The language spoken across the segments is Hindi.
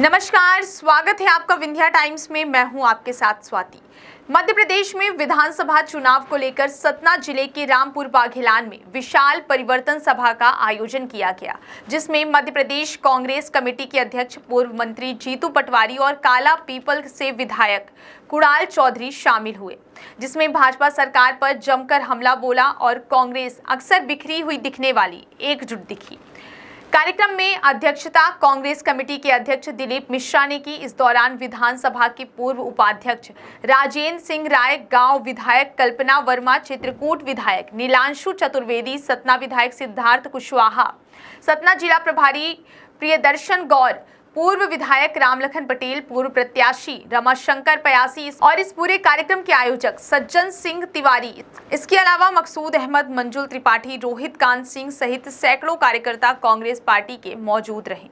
नमस्कार, स्वागत है आपका विंध्या टाइम्स में। मैं हूं आपके साथ स्वाति। मध्य प्रदेश में विधानसभा चुनाव को लेकर सतना जिले के रामपुर बाघेलान में विशाल परिवर्तन सभा का आयोजन किया गया, जिसमें मध्य प्रदेश कांग्रेस कमेटी के अध्यक्ष पूर्व मंत्री जीतू पटवारी और काला पीपल से विधायक कुणाल चौधरी शामिल हुए, जिसमें भाजपा सरकार पर जमकर हमला बोला और कांग्रेस अक्सर बिखरी हुई दिखने वाली एकजुट दिखी। कार्यक्रम में अध्यक्षता कांग्रेस कमेटी के अध्यक्ष दिलीप मिश्रा ने की। इस दौरान विधानसभा के पूर्व उपाध्यक्ष राजेंद्र सिंह राय, गांव विधायक कल्पना वर्मा, चित्रकूट विधायक नीलांशु चतुर्वेदी, सतना विधायक सिद्धार्थ कुशवाहा, सतना जिला प्रभारी प्रियदर्शन गौर, पूर्व विधायक रामलखन पटेल, पूर्व प्रत्याशी रमाशंकर पयासी और इस पूरे कार्यक्रम के आयोजक सज्जन सिंह तिवारी, इसके अलावा मकसूद अहमद, मंजुल त्रिपाठी, रोहित कांत सिंह सहित सैकड़ों कार्यकर्ता कांग्रेस पार्टी के मौजूद रहे।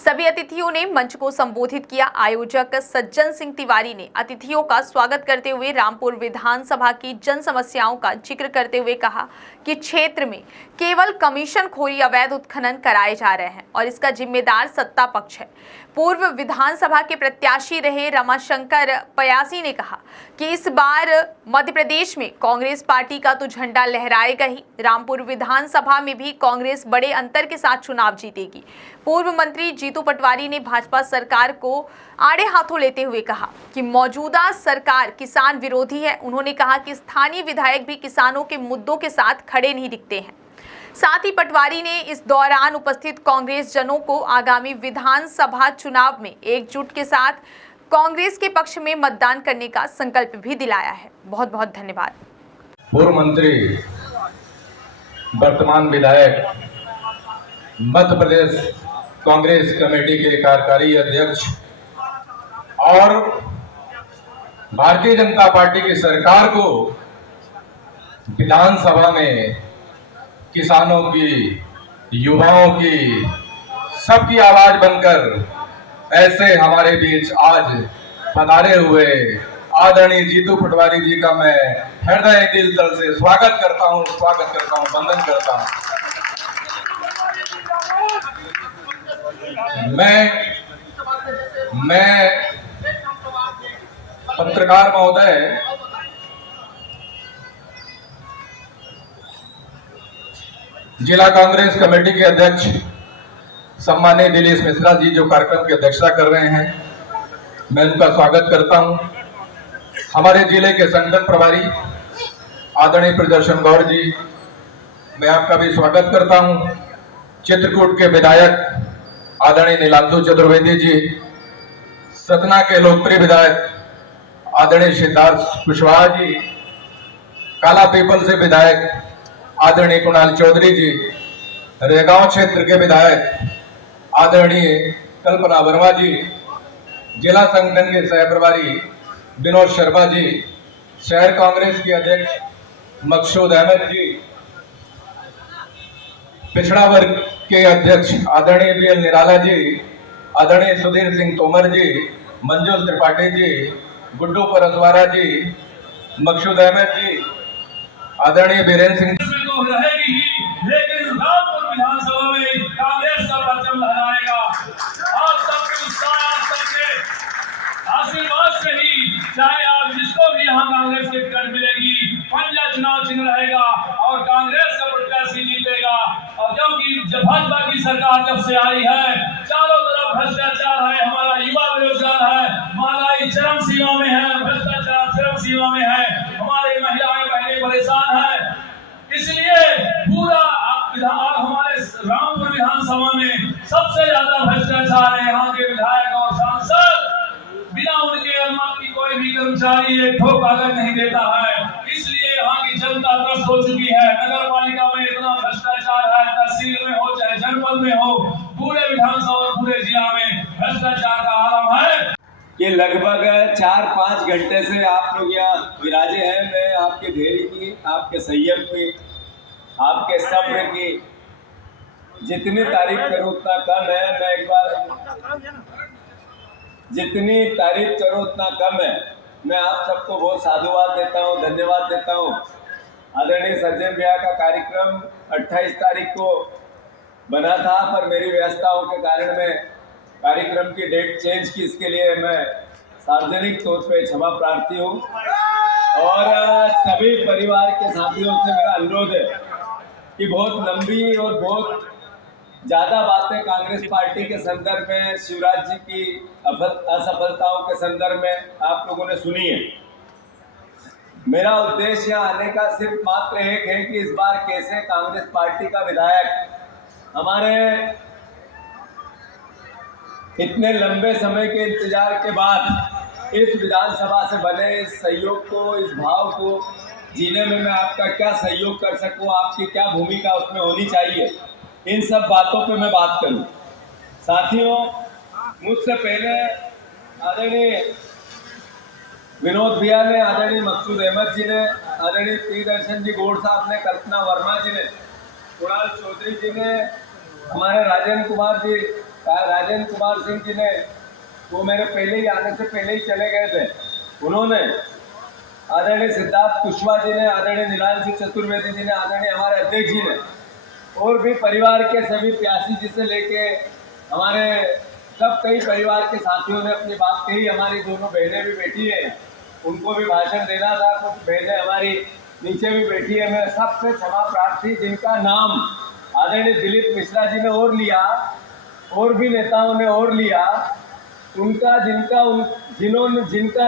सभी अतिथियों ने मंच को संबोधित किया। आयोजक सज्जन सिंह तिवारी ने अतिथियों का स्वागत करते हुए रामपुर विधानसभा की जन समस्याओं का जिक्र करते हुए कहा कि क्षेत्र में केवल कमीशनखोरी, अवैध उत्खनन कराए जा रहे हैं और इसका जिम्मेदार सत्ता पक्ष है। पूर्व विधानसभा के प्रत्याशी रहे रमाशंकर पयासी ने कहा कि इस बार मध्य प्रदेश में कांग्रेस पार्टी का तो झंडा लहराएगा ही, रामपुर विधानसभा में भी कांग्रेस बड़े अंतर के साथ चुनाव जीतेगी। पूर्व मंत्री जीतू पटवारी ने भाजपा सरकार को आड़े हाथों लेते हुए कहा कि मौजूदा सरकार किसान विरोधी है। उन्होंने कहा कि स्थानीय विधायक भी किसानों के मुद्दों के साथ खड़े नहीं दिखते हैं। साथ ही पटवारी ने इस दौरान उपस्थित कांग्रेस जनों को आगामी विधानसभा चुनाव में एकजुट के साथ कांग्रेस के पक्ष में मतदान करने का संकल्प भी दिलाया है। बहुत बहुत धन्यवाद। पूर्व मंत्री, वर्तमान विधायक, मध्य प्रदेश कांग्रेस कमेटी के कार्यकारी अध्यक्ष और भारतीय जनता पार्टी की सरकार को विधानसभा में किसानों की, युवाओं की, सबकी आवाज बनकर ऐसे हमारे बीच आज पधारे हुए आदरणीय जीतू पटवारी जी का मैं हृदय दिल तल से स्वागत करता हूं, वंदन करता हूं। मैं पत्रकार महोदय, जिला कांग्रेस कमेटी के अध्यक्ष सम्माननीय दिलीप मिश्रा जी जो कार्यक्रम की अध्यक्षता कर रहे हैं, मैं उनका स्वागत करता हूं। हमारे जिले के संगठन प्रभारी आदरणीय प्रियदर्शन गौर जी, मैं आपका भी स्वागत करता हूं। चित्रकूट के विधायक आदरणीय नीलांशु चतुर्वेदी जी, सतना के लोकप्रिय विधायक आदरणीय सिद्धार्थ कुशवाहा जी, काला पीपल से विधायक आदरणीय कुणाल चौधरी जी, रेगांव क्षेत्र के विधायक आदरणीय कल्पना वर्मा जी, जिला संगठन के सह प्रभारी विनोद शर्मा जी, शहर कांग्रेस के अध्यक्ष मकसूद अहमद जी, पिछड़ा वर्ग के अध्यक्ष आदरणीय बीएल निराला जी, आदरणीय सुधीर सिंह तोमर जी, मंजुल त्रिपाठी जी, गुड्डू परसवारा जी, मकसूद अहमद जी, आदरणीय बीरेंद्र सिंह तो रहेगी ही, लेकिन रामपुर विधानसभा में कांग्रेस का परचम लहराएगा। आप सबके उत्साह, आप सबके आशीर्वाद से ही, चाहे आप जिसको भी यहाँ कांग्रेस की टिकट मिलेगी, पंजा चुनाव चिन्ह रहेगा और कांग्रेस का प्रत्याशी जीतेगा। और क्योंकि जब भाजपा की सरकार जब से आई है, चारों तरफ भ्रष्टाचार है, हमारा युवा बेरोजगार है, महंगाई चरम सीमा में है, भ्रष्टाचार चरम सीमा में है, हमारी महिलाएं बहनें परेशान है। इसलिए पूरा हमारे रामपुर विधानसभा में सबसे ज्यादा भ्रष्टाचार है। यहाँ के विधायक और सांसद बिना उनके अनुमति की कोई भी कर्मचारी एक ठोक कागज नहीं देता है। इसलिए यहाँ की जनता त्रस्त हो चुकी है। नगर पालिका में इतना भ्रष्टाचार है, तहसील में हो चाहे जनपद में हो, पूरे विधानसभा और पूरे जिला में भ्रष्टाचार का आलम है। ये लगभग 4-5 घंटे से आप लोग यहाँ विराजे हैं। मैं आपके धैर्य की, आपके संयम की, आपके सब्र की जितनी तारीफ करूँ उतना कम है। मैं एक बार जितनी तारीफ करूँ उतना कम है। मैं आप सबको बहुत साधुवाद देता हूँ, धन्यवाद देता हूँ। आदरणीय सज्जन भैया का कार्यक्रम 28 तारीख को बना था, पर मेरी व्यस्तताओं के कारण मैं कार्यक्रम की डेट चेंज की। इसके लिए मैं सार्वजनिक तौर पे क्षमा प्रार्थी हूँ और सभी परिवार के साथियों से मेरा अनुरोध है कि बहुत लंबी और बहुत ज़्यादा बातें कांग्रेस पार्टी के संदर्भ में, शिवराज जी की असफलताओं के संदर्भ में आप लोगों ने सुनी है। मेरा उद्देश्य यहाँ आने का सिर्फ मात्र एक है कि इस बार कैसे कांग्रेस पार्टी का विधायक हमारे इतने लंबे समय के इंतजार के बाद इस विधानसभा से बने इस सहयोग को, इस भाव को जीने में मैं आपका क्या सहयोग कर सकूं, आपकी क्या भूमिका उसमें होनी चाहिए, इन सब बातों पे मैं बात करूं। साथियों, मुझसे पहले आदरणीय विनोद भैया ने, आदरणीय मकसूद अहमद जी ने, आदरणीय प्रियदर्शन जी गौड़ साहब ने, कल्पना वर्मा जी ने, कुणाल चौधरी जी ने, हमारे राजेंद्र कुमार सिंह जी ने, वो मेरे पहले ही आने से पहले ही चले गए थे, उन्होंने, आदरणीय सिद्धार्थ कुशवाहा जी ने, आदरणीय नीलांशु चतुर्वेदी जी ने, आदरणीय हमारे अध्यक्ष जी ने, और भी परिवार के सभी प्यासी जी से लेके हमारे सब कई परिवार के साथियों ने अपनी बात कही। हमारी दोनों बहनें भी बैठी हैं, उनको भी भाषण देना था, कुछ बहनें हमारी नीचे भी बैठी है। मैं सबसे क्षमा प्रार्थी, जिनका नाम आदरणीय दिलीप मिश्रा जी ने और लिया, और भी नेताओं ने और लिया, जिनका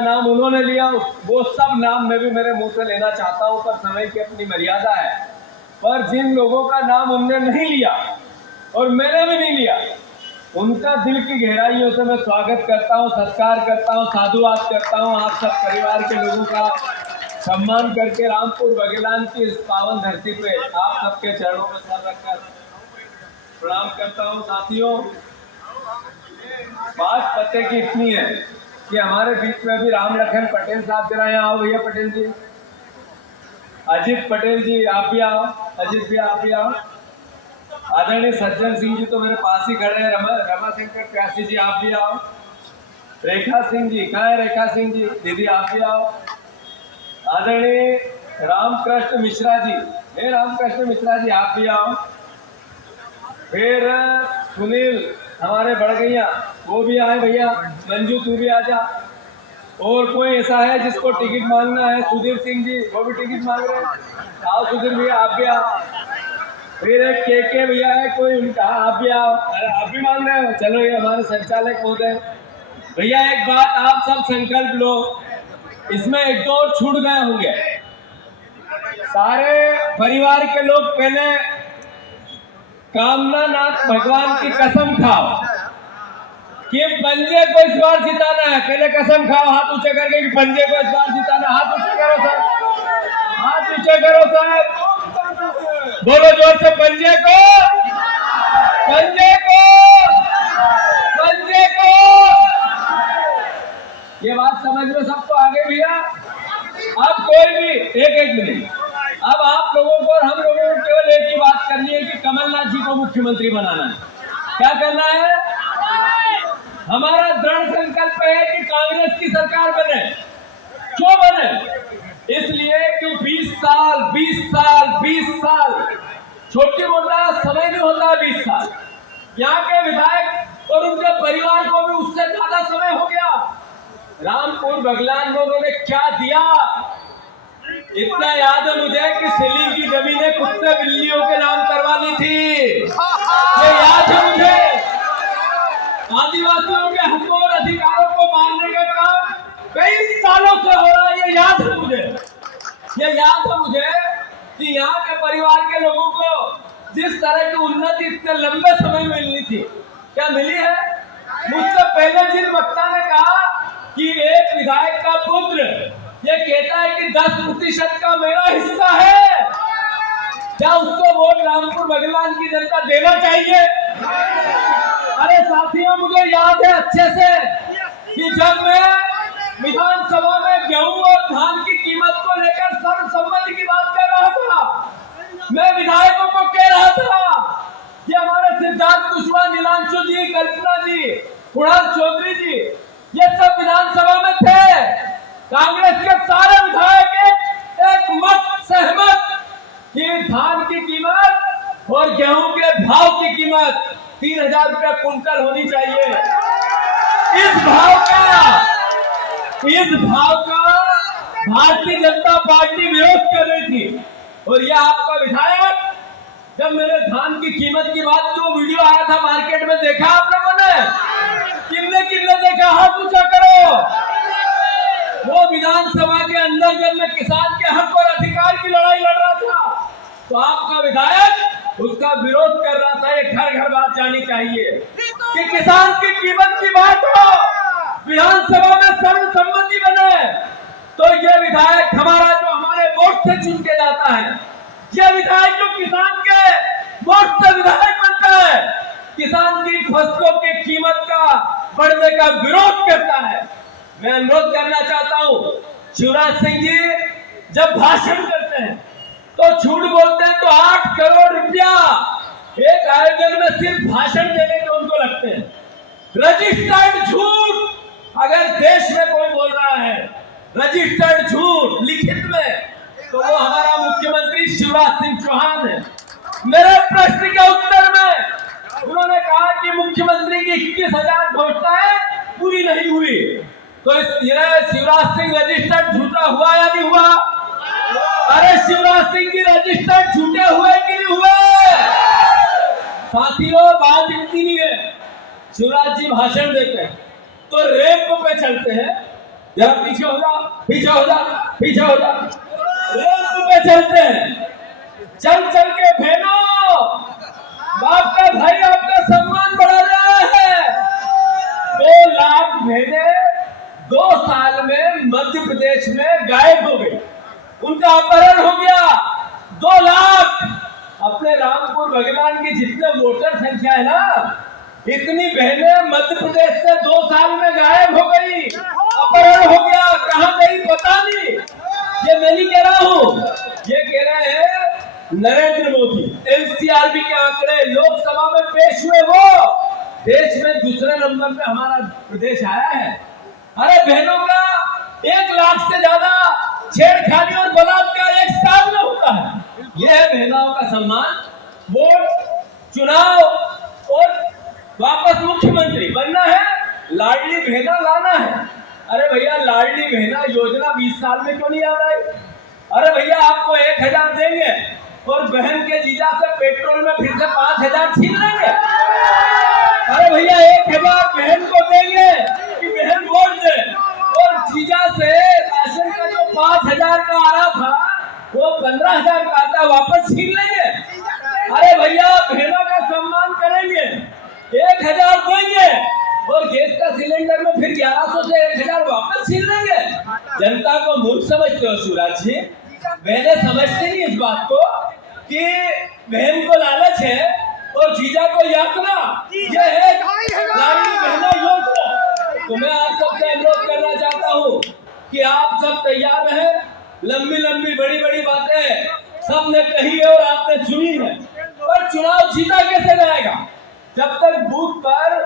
नाम उन्होंने लिया, वो सब नाम मैं भी मेरे मुंह से लेना चाहता हूँ, पर समय की अपनी मर्यादा है। पर जिन लोगों का नाम उनने नहीं लिया और मैंने भी नहीं लिया, उनका दिल की गहराइयों से मैं स्वागत करता हूं, सत्कार करता हूं, साधुवाद करता हूं। आप सब परिवार के लोगों का सम्मान करके रामपुर बघेलान की इस पावन धरती पे आप सबके चरणों में सर रखकर प्रणाम करता हूं। साथियों, बात पते की इतनी है कि हमारे बीच में भी राम लखन पटेल साहब, जरा यहाँ आओ भैया पटेल जी, अजीत पटेल जी आप भी आओ, अजीत भैया आप भी आओ, आदरणीय सज्जन सिंह जी तो मेरे पास ही खड़े हैं, रमा शंकर प्यासी जी आप भी आओ, रेखा सिंह जी, कहाँ है रेखा सिंह जी दीदी आप भी आओ, आदरणीय रामकृष्ण मिश्रा जी, हे रामकृष्ण मिश्रा जी आप भी आओ, फिर सुनील हमारे बड़गैया वो भी आए भैया, मंजू तू भी आ जा, और कोई ऐसा है जिसको टिकट मांगना है, सुधीर सिंह जी वो भी टिकट मांग रहे हैं, आओ सुधीर भैया आप भी आओ, फिर एक के भैया है कोई, उनका आप भी आओ, आप भी मांग रहे हो, चलो ये हमारे संचालक महोदय भैया, एक बात आप सब संकल्प लो, इसमें एक दो और छूट गए होंगे, सारे परिवार के लोग पहले कामना नाथ भगवान की कसम खाओ कि पंजे को इस बार जिताना है, पहले कसम खाओ हाथ ऊंचे करके कि पंजे को इस बार जिताना, हाथ ऊंचे करो सर, हाथ ऊंचे करो सर, बोलो जोर से, पंजे को, पंजे को, पंजे को। ये बात समझ लो सबको, आगे भैया अब कोई भी एक मिनट, अब आप लोगों को और हम लोगों को केवल एक ही बात करनी है कि कमलनाथ जी को मुख्यमंत्री बनाना है। क्या करना है? हमारा दृढ़ संकल्प है कि कांग्रेस की सरकार बने, क्यों बने? इसलिए कि 20 साल छोटी मोटा समय भी होता है, 20 साल यहाँ के विधायक और उनके परिवार को भी उससे ज्यादा समय हो गया। रामपुर बघेलान में उन्होंने क्या दिया, इतना याद है मुझे कि सीलिंग की जमीनें कुत्ते बिल्लियों के नाम करवा ली थी, ये याद है मुझे। आदिवासियों के हकों और अधिकारों को मारने का काम कई सालों से हो रहा है, ये याद है मुझे, ये याद है मुझे कि यहाँ के परिवार के लोगों को जिस तरह की उन्नति इतने लंबे समय में मिलनी थी, क्या मिली है? मुझसे पहले जिन वक्ता ने कहा कि एक विधायक का पुत्र ये कहता है कि 10% का मेरा हिस्सा है, क्या उसको वोट रामपुर बघेलान की जनता देना चाहिए? अरे साथियों, मुझे याद है अच्छे से कि जब मैं विधानसभा में गेहूं और धान की कीमत को लेकर सर्वसम्मति की बात कर रहा था, मैं विधायकों को कह रहा था, ये हमारे सिद्धार्थ कुशवाहा, नीलांशु जी, कल्पना जी, कुणाल चौधरी जी, ये सब विधानसभा में थे। कांग्रेस के सारे विधायक एक मत सहमत कि धान की कीमत और गेहूं के भाव की कीमत 3,000 रुपया कुंटल होनी चाहिए। इस भाव का भारतीय जनता पार्टी विरोध कर रही थी। और यह आपका विधायक जब मेरे धान की कीमत की बात जो वीडियो आया था मार्केट में, देखा आप लोगों ने? कितने देखा? हाथ ऊंचा करो। वो विधानसभा के अंदर जब मैं किसान के हक और अधिकार की लड़ाई लड़ रहा था तो आपका विधायक उसका विरोध कर रहा था। ये घर घर बात जानी चाहिए कि किसान की कीमत की बात हो, विधानसभा में सर्वसम्मति बने, तो ये विधायक हमारा जो हमारे वोट से चुन के जाता है, ये विधायक जो किसान के वोट से विधायक बनता है, किसान की फसलों की कीमत का बढ़ने का विरोध करता है। मैं अनुरोध करना चाहता हूँ, शिवराज सिंह जी जब भाषण करते हैं तो झूठ बोलते हैं तो 8 करोड़ रुपया एक आयोजन में सिर्फ भाषण देने के उनको लगते हैं। रजिस्टर्ड झूठ अगर देश में कोई बोल रहा है, रजिस्टर्ड झूठ लिखित में, तो वो हमारा मुख्यमंत्री शिवराज सिंह चौहान है। मेरे प्रश्न के उत्तर में उन्होंने कहा कि मुख्यमंत्री की 21,000 घोषणाएं पूरी नहीं हुई, तो शिवराज सिंह रजिस्टर्ड झूठा हुआ या नहीं हुआ? अरे शिवराज सिंह की रजिस्टर्ड झूठे हुए कि नहीं हुए? साथियों, बात इतनी नहीं है, शिवराज जी भाषण देते हैं तो रेप पे चलते हैं, जरा पीछे हो जा, पीछे हो जा, पीछे हो जा, रेप पे चलते हैं। चल के बहनों, बाप का भाई आपका सम्मान बढ़ा रहा है। 2 लाख बहनें 2 साल में मध्य प्रदेश में गायब हो गई, उनका अपहरण हो गया। 2 लाख अपने रामपुर भगवान की जितने वोटर संख्या है ना, इतनी बहनें मध्य प्रदेश से 2 साल में गायब हो गई, अपहरण हो गया। कहां गई पता नहीं। ये मैं नहीं कह रहा हूं, ये कह रहे हैं नरेंद्र मोदी। एनसीआरबी के आंकड़े लोकसभा में पेश हुए, वो देश में दूसरे नंबर पे हमारा प्रदेश आया है। अरे बहनों का 1 लाख से ज्यादा छेड़खानी और बलात्कार एक साल में होता है। यह है बहनों का सम्मान। वोट, चुनाव और वापस मुख्यमंत्री बनना है, लाडली बहना लाना है। अरे भैया, लाडली बहना योजना 20 साल में क्यों नहीं आ रही? अरे भैया, आपको 1,000 देंगे और बहन के जीजा से पेट्रोल में फिर से 5,000 छीन लेंगे। अरे भैया, 1,000 बहन को देंगे कि बहन वोट दे, और जीजा से राशन का जो 5,000 का आ रहा था वो 15,000 का आता, वापस छीन लेंगे। अरे भैया, बहनों का सम्मान करेंगे, 1,000 देंगे और गैस का सिलेंडर में फिर 1100 से 1,000 वापस छीन लेंगे। जनता को मूर्ख समझते हो शिवराज जी? बहने समझते नहीं इस बात को कि बहन को लालच है और जीजा को यातना। यह है लाडली बहना योजना। तो मैं आप सबसे अनुरोध करना चाहता हूँ कि आप सब तैयार रहें। लंबी लंबी बड़ी बड़ी बातें सबने कही है और आपने सुनी है, पर चुनाव जीता कैसे जाएगा जब तक बूथ पर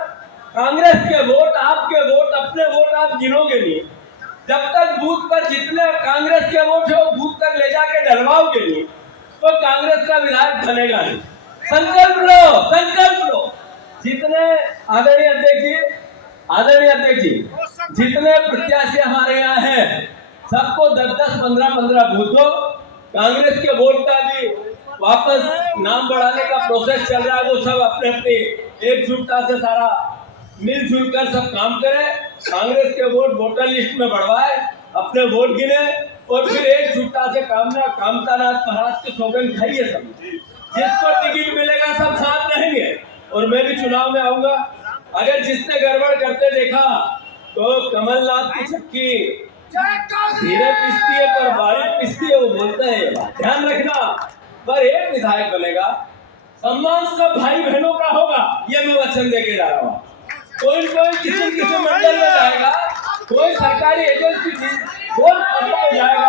कांग्रेस के वोट, आपके वोट, अपने वोट आप गिनोगे नहीं, जब तक बूथ पर जितने कांग्रेस के वोट है वो बूथ तक ले जाके डलवाओगे नहीं, तो कांग्रेस का विधायक बनेगा नहीं। संकल्प लो, संकल्प लो। जितने आदरणीय अध्यक्ष जी, जितने प्रत्याशी हमारे यहाँ हैं, सबको 10-10, 15-15 बूथ दो। कांग्रेस के वोट का भी वापस नाम बढ़ाने का प्रोसेस चल रहा है, वो सब अपने अपने एकजुटता से सारा मिलजुल कर सब काम करें। कांग्रेस के वोट वोटर लिस्ट में बढ़वाए, अपने वोट गिने और फिर एकजुटता से कामतानाथ महाराज के सौगंध खाइए। सब जिसको टिकट मिलेगा सब साथ रहेंगे और मैं भी चुनाव में आऊंगा। अगर जिसने गड़बड़ करते देखा तो कमलनाथ की चक्की धीरे पिसती है पर बारीक पिसती है, वो बोलते हैं, ध्यान रखना। पर एक विधायक बनेगा, सम्मान सब भाई बहनों का होगा, ये मैं वचन देके जा रहा हूँ। कोई किसी मंडल में जाएगा, कोई सरकारी एजेंसी में जाएगा,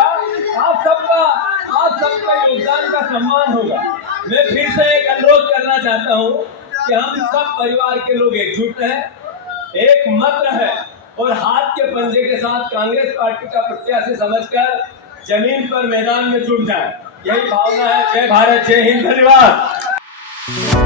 आप सबका योगदान का सम्मान होगा। मैं फिर से एक अनुरोध करना चाहता हूँ कि हम सब परिवार के लोग एकजुट हैं, एक मत है और हाथ के पंजे के साथ कांग्रेस पार्टी का प्रत्याशी समझकर जमीन पर मैदान में जुट जाए। यही भावना है। जय भारत, जय हिंद, धन्यवाद।